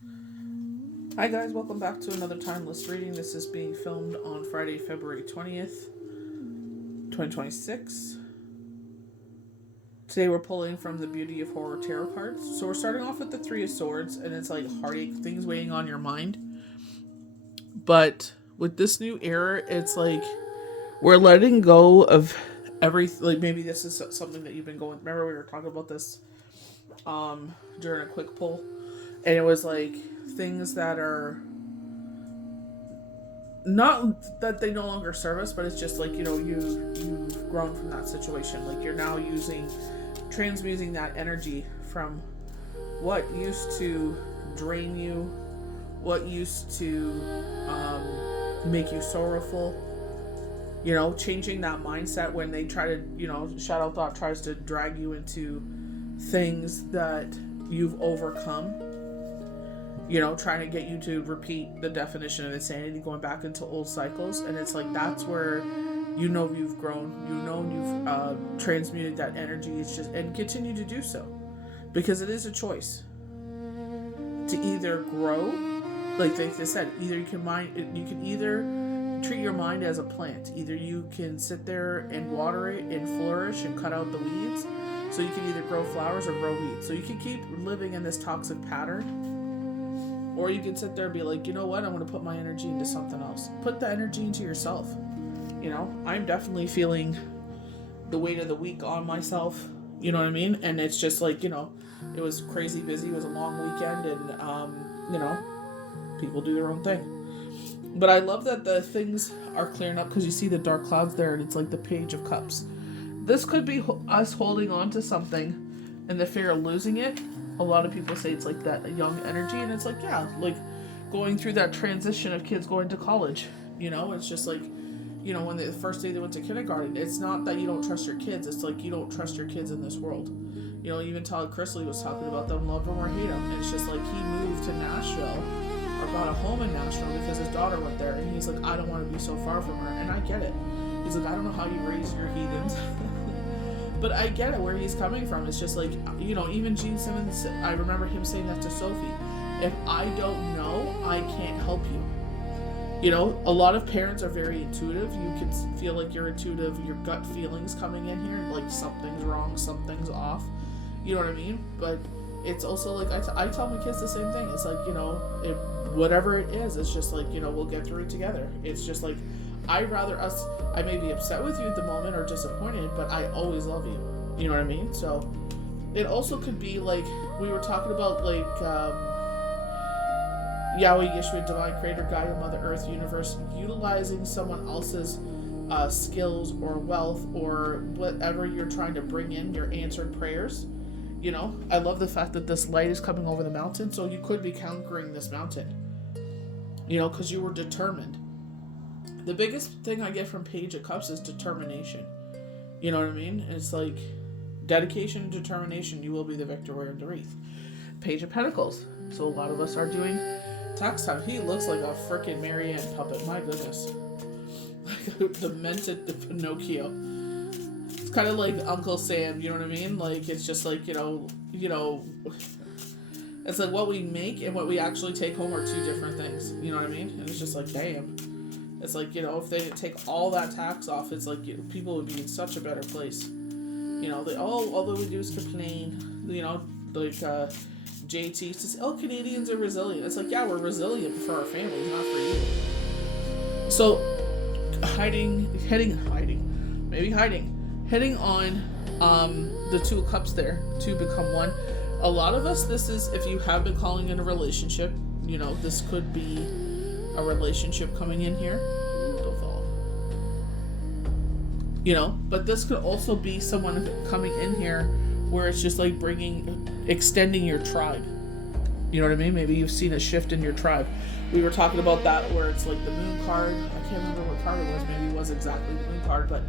Hi guys, welcome back to another timeless reading. This is being filmed on Friday, February 20th, 2026. Today we're pulling from the Beauty of Horror Tarot cards. So we're starting off with the Three of Swords, and it's like heartache, things weighing on your mind. But with this new era, it's like we're letting go of everything. Like maybe this is something that you've been going. Remember we were talking about this during a quick pull, and it was like things that are not that they no longer serve us, but it's just like you've grown from that situation. Like you're now transmuting that energy from what used to drain you, what used to make you sorrowful. Changing that mindset when they try to, shadow thought tries to drag you into things that you've overcome. Trying to get you to repeat the definition of insanity, going back into old cycles. And it's like, that's where you've grown, you've transmuted that energy. It's just, and continue to do so. Because it is a choice to either grow, like they said, you can either treat your mind as a plant. Either you can sit there and water it and flourish and cut out the weeds. So you can either grow flowers or grow weeds. So you can keep living in this toxic pattern. Or you can sit there and be like, you know what? I'm going to put my energy into something else. Put the energy into yourself. I'm definitely feeling the weight of the week on myself. You know what I mean? And it's just like, it was crazy busy. It was a long weekend and, people do their own thing. But I love that the things are clearing up because you see the dark clouds there and it's like the Page of Cups. This could be us holding on to something and the fear of losing it. A lot of people say it's like that young energy, and it's like, yeah, like going through that transition of kids going to college. It's just like, when the first day they went to kindergarten, it's not that you don't trust your kids, it's like you don't trust your kids in this world. Even Todd Chrisley was talking about them, love them or hate them. And it's just like he moved to Nashville or bought a home in Nashville because his daughter went there, and he's like, I don't want to be so far from her. And I get it. He's like, I don't know how you raise your heathens. But I get it where he's coming from. It's just like, even Gene Simmons, I remember him saying that to Sophie. If I don't know, I can't help you. A lot of parents are very intuitive. You can feel like you're intuitive, your gut feelings coming in here, like something's wrong, something's off. You know what I mean? But it's also like, I tell my kids the same thing. It's like, whatever it is, it's just like, we'll get through it together. It's just like, I may be upset with you at the moment or disappointed, but I always love you. You know what I mean? So it also could be like, we were talking about like Yahweh, Yeshua, Divine Creator, Gaia, Mother Earth, Universe, utilizing someone else's skills or wealth or whatever you're trying to bring in, your answered prayers. I love the fact that this light is coming over the mountain, so you could be conquering this mountain. Because you were determined. The biggest thing I get from Page of Cups is determination. You know what I mean? It's like dedication and determination. You will be the victor wearing the wreath. Page of Pentacles. So a lot of us are doing tax time. He looks like a freaking Marianne puppet. My goodness. Like a demented Pinocchio. It's kind of like Uncle Sam. You know what I mean? Like it's just like, it's like what we make and what we actually take home are two different things. You know what I mean? And it's just like, damn. It's like, if they didn't take all that tax off, it's like, people would be in such a better place. All we do is complain. Like JT used to say, Canadians are resilient. It's like, yeah, we're resilient for our families, not for you. So, heading on the Two of Cups there, to become one. A lot of us, this is, if you have been calling in a relationship, this could be a relationship coming in here. Don't fall. But this could also be someone coming in here where it's just like extending your tribe. You know what I mean? Maybe you've seen a shift in your tribe. We were talking about that where it's like the moon card. I can't remember what card it was. Maybe it was exactly the moon card, but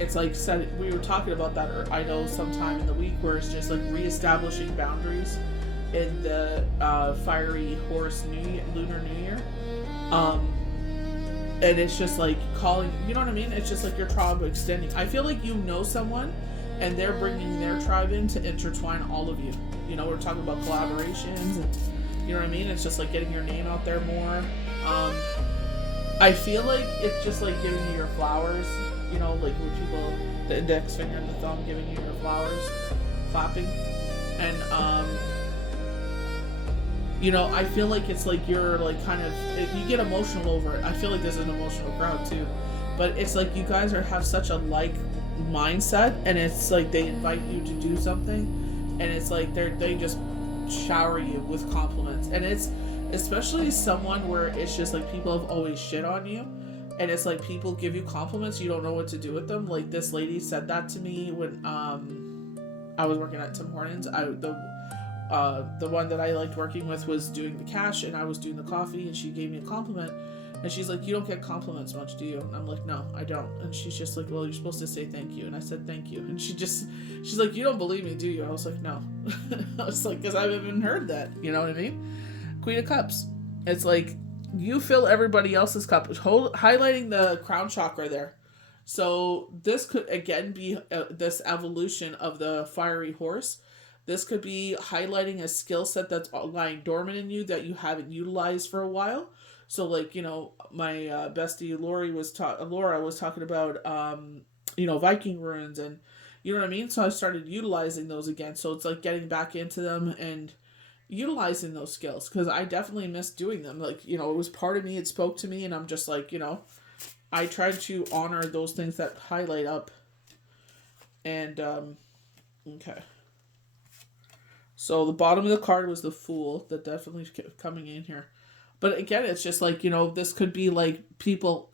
it's like we were talking about that, or I know sometime in the week, where it's just like reestablishing boundaries in the fiery horse lunar new year. And it's just like calling, you know what I mean? It's just like your tribe extending. I feel like someone and they're bringing their tribe in to intertwine all of you. We're talking about collaborations and, You know what I mean? It's just like getting your name out there more. I feel like it's just like giving you your flowers. You know, like when people, the index finger and the thumb giving you your flowers, clapping. And, you know, I feel like it's like you're like kind of, you get emotional over it. I feel like this is an emotional crowd too. But it's like you guys have such a like mindset, and it's like they invite you to do something, and it's like they just shower you with compliments. And it's especially someone where it's just like people have always shit on you, and it's like people give you compliments, you don't know what to do with them. Like this lady said that to me when I was working at Tim Hortons. The one that I liked working with was doing the cash, and I was doing the coffee, and she gave me a compliment, and she's like, "You don't get compliments much, do you?" And I'm like, "No, I don't." And she's just like, "Well, you're supposed to say thank you." And I said thank you, and she's like, "You don't believe me, do you?" I was like, "No." I was like, because I haven't even heard that. You know what I mean? Queen of Cups. It's like you fill everybody else's cup. Highlighting the crown chakra there. So this could again be this evolution of the fiery horse. This could be highlighting a skill set that's lying dormant in you that you haven't utilized for a while. So, like, you know, my bestie Laura was talking about, you know, Viking runes, and you know what I mean? So I started utilizing those again. So it's like getting back into them and utilizing those skills, because I definitely missed doing them. Like, you know, it was part of me, it spoke to me, and I'm just like, you know, I tried to honor those things that highlight up. And, okay. So the bottom of the card was the Fool, that definitely coming in here. But again, it's just like, you know, this could be like people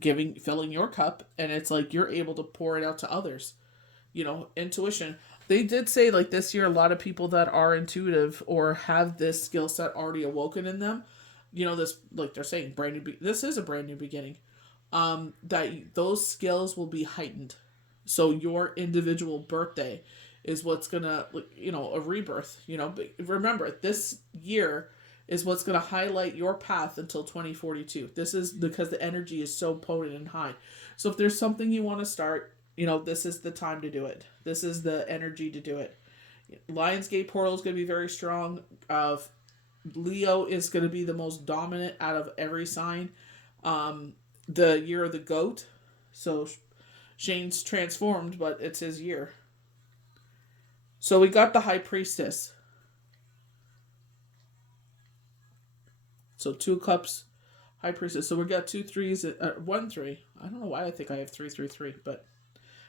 filling your cup, and it's like you're able to pour it out to others. You know, intuition. They did say like this year, a lot of people that are intuitive or have this skill set already awoken in them. You know, this, like they're saying, this is a brand new beginning. That those skills will be heightened. So your individual birthday is what's gonna, you know, a rebirth. You know, but remember, this year is what's going to highlight your path until 2042. This is because the energy is so potent and high. So if there's something you want to start, you know, this is the time to do it. This is the energy to do it. Lionsgate portal is going to be very strong. Leo is going to be the most dominant out of every sign. The year of the goat. So Shane's transformed, but it's his year. So we got the High Priestess. So 2 cups, High Priestess. So we got 2 3s, 1 3. I don't know why I think I have 3 3 3, but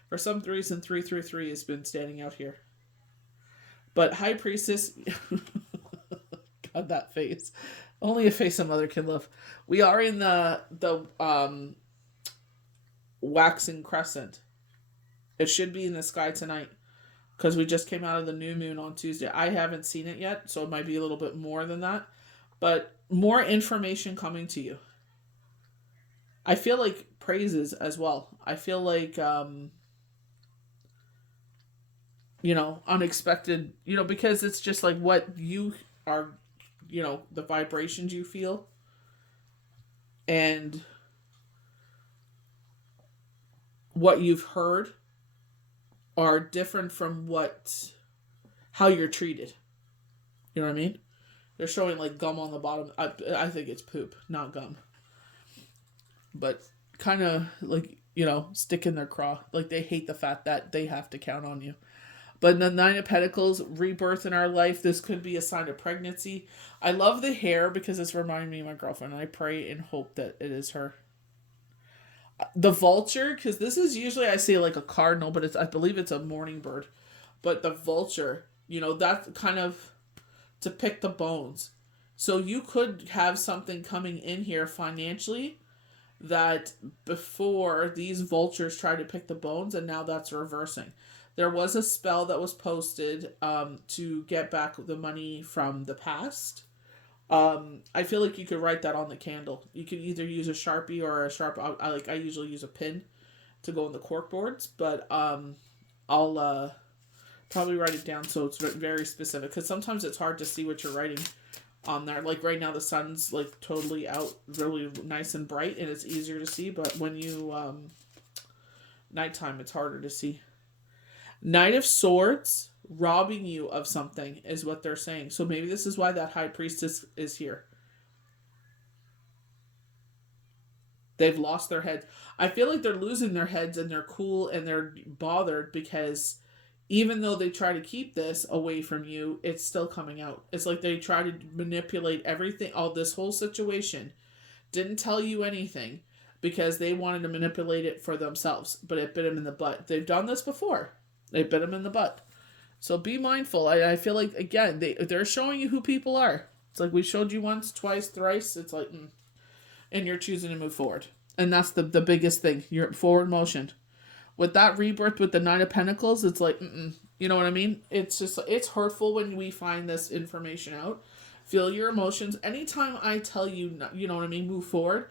for some reason 3 3 3 has been standing out here. But High Priestess, God, that face. Only a face a mother can love. We are in the waxing crescent. It should be in the sky tonight, because we just came out of the new moon on Tuesday. I haven't seen it yet, so it might be a little bit more than that. But more information coming to you. I feel like praises as well. I feel like, you know, unexpected, you know, because it's just like what you are, you know, the vibrations you feel. And what you've heard are different from how you're treated. You know what I mean? They're showing like gum on the bottom. I think it's poop, not gum. But kind of like, you know, stick in their craw. Like they hate the fact that they have to count on you. But the 9 of Pentacles, rebirth in our life. This could be a sign of pregnancy. I love the hair because it's reminding me of my girlfriend. And I pray and hope that it is her. The vulture, because this is usually, I say like a cardinal, but I believe it's a morning bird. But the vulture, you know, that's kind of to pick the bones. So you could have something coming in here financially that before these vultures tried to pick the bones, and now that's reversing. There was a spell that was posted to get back the money from the past. I feel like you could write that on the candle. You could either use a Sharpie or a sharp. I usually use a pin to go on the cork boards, but I'll probably write it down so it's very specific, because sometimes it's hard to see what you're writing on there. Like right now the sun's like totally out, really nice and bright, and it's easier to see, but when you nighttime it's harder to see. Knight of Swords. robbing you of something, is what they're saying. So maybe this is why that high priestess is here. They've lost their heads. I feel like they're losing their heads, and they're cool, and they're bothered because even though they try to keep this away from you, it's still coming out. It's like they try to manipulate everything, all this whole situation. Didn't tell you anything because they wanted to manipulate it for themselves, but it bit them in the butt. They've done this before. They bit them in the butt. So be mindful. I feel like, again, they're showing you who people are. It's like we showed you once, twice, thrice. It's like, and you're choosing to move forward. And that's the biggest thing. You're forward motion. With that rebirth with the Nine of Pentacles, it's like, you know what I mean? It's just, it's hurtful when we find this information out. Feel your emotions. Anytime I tell you, you know what I mean, move forward,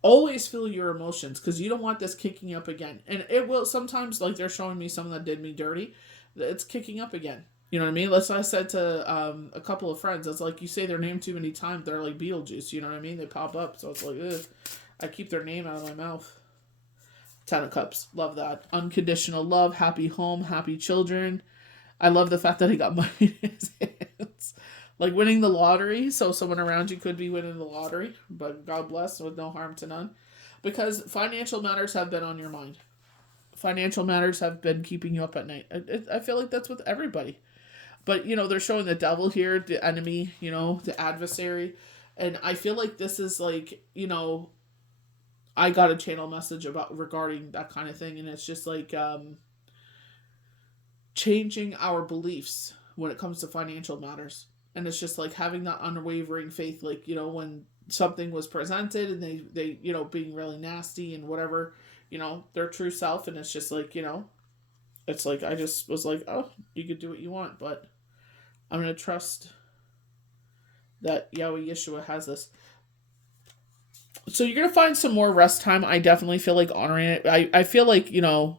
always feel your emotions, because you don't want this kicking up again. And it will sometimes, like they're showing me someone that did me dirty, it's kicking up again. You know what I mean? That's what I said to a couple of friends. It's like, you say their name too many times, they're like Beetlejuice. You know what I mean? They pop up. So it's like, ugh. I keep their name out of my mouth. Ten of Cups. Love that. Unconditional love. Happy home. Happy children. I love the fact that he got money in his hands. Like winning the lottery. So someone around you could be winning the lottery. But God bless, with no harm to none. Because financial matters have been on your mind. Financial matters have been keeping you up at night. I feel like that's with everybody. But, you know, they're showing the devil here, the enemy, you know, the adversary. And I feel like this is like, you know, I got a channel message regarding that kind of thing. And it's just like changing our beliefs when it comes to financial matters. And it's just like having that unwavering faith, like, you know, when something was presented and they you know, being really nasty and whatever, you know, their true self. And it's just like, you know, it's like, I just was like, oh, you could do what you want, but I'm going to trust that Yahweh Yeshua has this. So you're going to find some more rest time. I definitely feel like honoring it. I feel like, you know,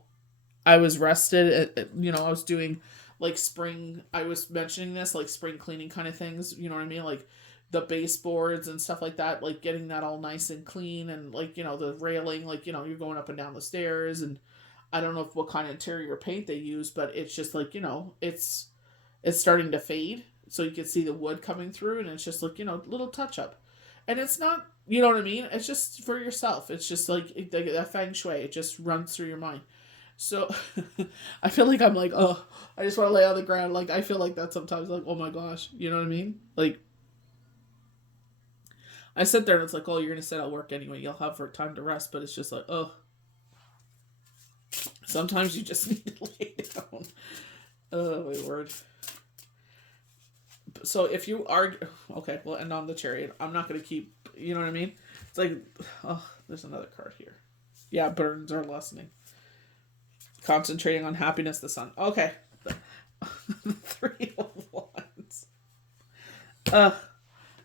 I was rested. You know, I was doing like spring. I was mentioning this, like spring cleaning kind of things. You know what I mean? Like the baseboards and stuff like that. Like getting that all nice and clean. And like, you know, the railing, like, you know, you're going up and down the stairs. And I don't know what kind of interior paint they use, but it's just like, you know, it's starting to fade. So you can see the wood coming through. And it's just like, you know, little touch up. And it's not, you know what I mean? It's just for yourself. It's just like that feng shui. It just runs through your mind. So I feel like I'm like, oh, I just want to lay on the ground. Like, I feel like that sometimes, like, oh my gosh. You know what I mean? Like, I sit there and it's like, oh, you're going to sit at work anyway. You'll have time to rest. But it's just like, oh. Sometimes you just need to lay down. Oh, my word. So if you are, okay, we'll end on the Chariot. I'm not going to keep, you know what I mean? It's like, oh, there's another card here. Yeah, burdens are lessening. Concentrating on happiness, the sun. Okay. 3 of Wands.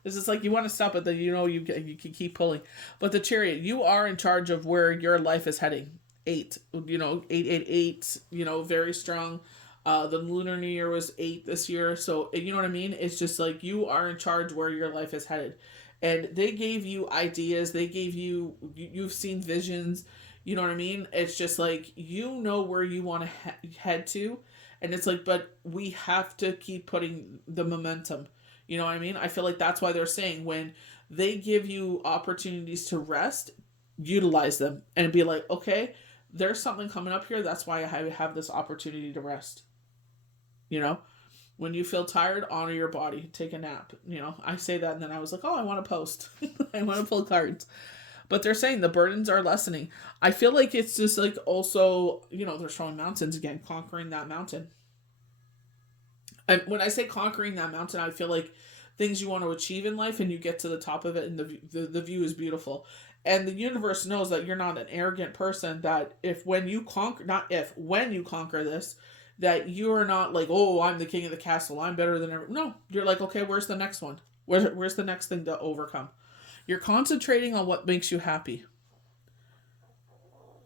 It's just like you want to stop it, then you know you can keep pulling. But the Chariot, you are in charge of where your life is heading. 8, you know, 888, you know, very strong. The Lunar New Year was 8 this year. So, you know what I mean? It's just like you are in charge where your life is headed. And they gave you ideas. They gave you, you've seen visions. You know what I mean? It's just like, you know where you want to head to. And it's like, but we have to keep putting the momentum. You know what I mean? I feel like that's why they're saying when they give you opportunities to rest, utilize them and be like, okay, there's something coming up here. That's why I have this opportunity to rest. You know, when you feel tired, honor your body, take a nap. You know, I say that and then I was like, oh, I want to post. I want to pull cards. But they're saying the burdens are lessening. I feel like it's just like also, you know, they're showing mountains again, conquering that mountain. And when I say conquering that mountain, I feel like things you want to achieve in life and you get to the top of it and the view is beautiful. And the universe knows that you're not an arrogant person, that when you conquer this, that you are not like, oh, I'm the king of the castle, I'm better than everyone. No, you're like, okay, where's the next one? Where's the next thing to overcome? You're concentrating on what makes you happy.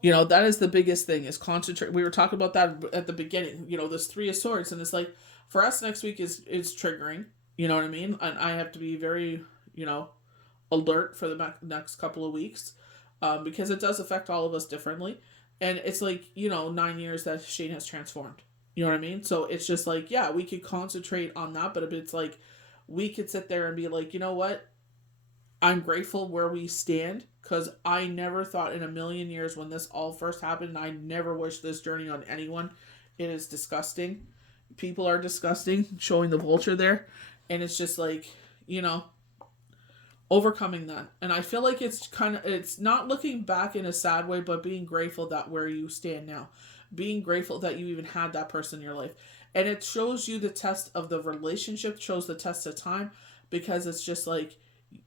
You know, that is the biggest thing, is concentrate. We were talking about that at the beginning, you know, this 3 of Swords. And it's like, for us next week is triggering, you know what I mean? And I have to be very, you know, alert for the next couple of weeks, because it does affect all of us differently. And it's like, you know, 9 years that Shane has transformed. You know what I mean? So it's just like, yeah, we could concentrate on that, but it's like we could sit there and be like, you know what? I'm grateful where we stand because I never thought in a million years when this all first happened, and I never wish this journey on anyone. It is disgusting. People are disgusting, showing the vulture there. And it's just like, you know, overcoming that. And I feel like it's not looking back in a sad way, but being grateful that where you stand now, being grateful that you even had that person in your life. And it shows you the test of the relationship, shows the test of time, because it's just like,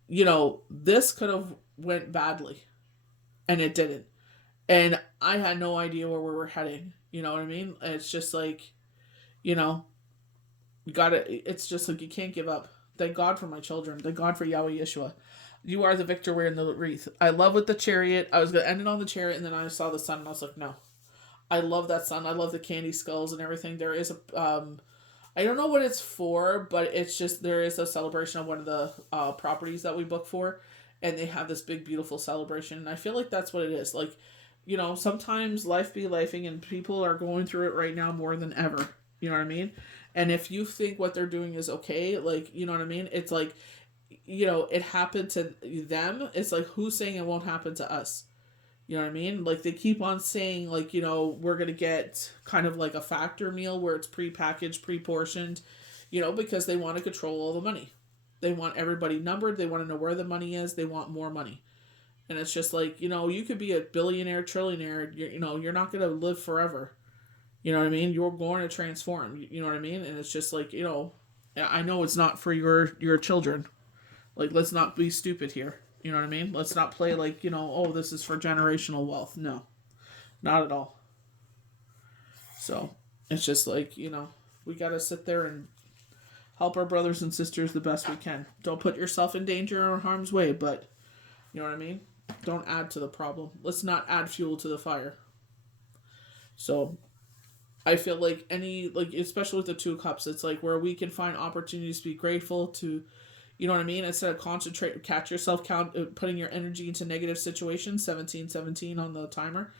this could have went badly and it didn't. And I had no idea where we were heading. You know what I mean? It's just like, you know, you gotta, it's just like you can't give up. Thank God for my children. Thank God for Yahweh Yeshua. You are the victor wearing the wreath. I love with the chariot. I was going to end it on the chariot, and then I saw the sun, and I was like, no. I love that sun. I love the candy skulls and everything. There is I don't know what it's for, but it's just, there is a celebration of one of the properties that we book for, and they have this big, beautiful celebration. And I feel like that's what it is. Like, sometimes life be lifing, and people are going through it right now more than ever. You know what I mean? And if you think what they're doing is okay, like, you know what I mean? It's like, it happened to them. It's like, who's saying it won't happen to us? You know what I mean? Like, they keep on saying, like, we're going to get kind of like a factor meal where it's pre-packaged, pre-portioned, because they want to control all the money. They want everybody numbered. They want to know where the money is. They want more money. And it's just like, you could be a billionaire, trillionaire. You're not going to live forever. You know what I mean? You're going to transform. You know what I mean? And it's just like, I know it's not for your children. Like, let's not be stupid here. You know what I mean? Let's not play like, oh, this is for generational wealth. No, not at all. So it's just like, we got to sit there and help our brothers and sisters the best we can. Don't put yourself in danger or harm's way, but you know what I mean? Don't add to the problem. Let's not add fuel to the fire. So I feel like especially with the 2 cups, it's like where we can find opportunities to be grateful to, you know what I mean? Instead of catch yourself putting your energy into negative situations, 1717 on the timer.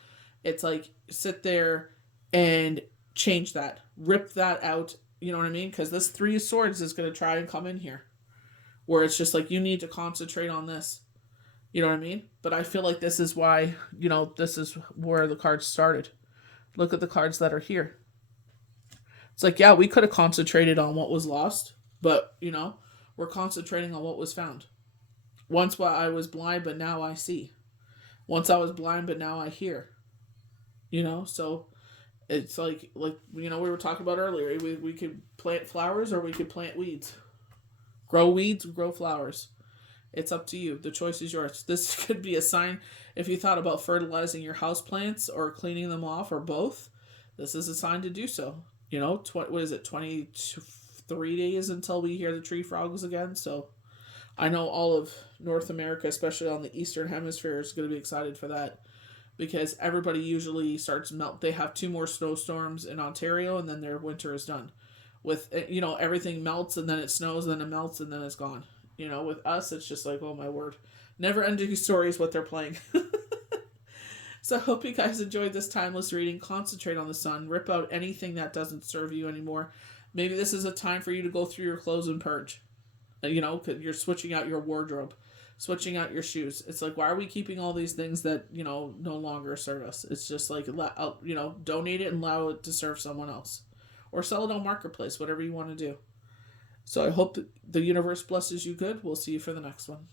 It's like, sit there and change that. Rip that out. You know what I mean? Because this 3 of Swords is going to try and come in here. Where it's just like, you need to concentrate on this. You know what I mean? But I feel like this is why, this is where the cards started. Look at the cards that are here. It's like, yeah, we could have concentrated on what was lost, but, we're concentrating on what was found. Once I was blind, but now I see. Once I was blind, but now I hear. So it's like we were talking about earlier. We could plant flowers or we could plant weeds. Grow weeds, grow flowers. It's up to you. The choice is yours. This could be a sign if you thought about fertilizing your house plants or cleaning them off or both. This is a sign to do so. What is it, 23 days until we hear the tree frogs again? So I know all of North America, especially on the Eastern Hemisphere, is going to be excited for that because everybody usually starts melt. They have 2 more snowstorms in Ontario and then their winter is done. With, everything melts and then it snows and then it melts and then it's gone. With us, it's just like, oh my word. Never ending stories what they're playing. So I hope you guys enjoyed this timeless reading. Concentrate on the sun. Rip out anything that doesn't serve you anymore. Maybe this is a time for you to go through your clothes and purge. Because you're switching out your wardrobe. Switching out your shoes. It's like, why are we keeping all these things that, no longer serve us? It's just like, donate it and allow it to serve someone else. Or sell it on Marketplace, whatever you want to do. So I hope the universe blesses you good. We'll see you for the next one.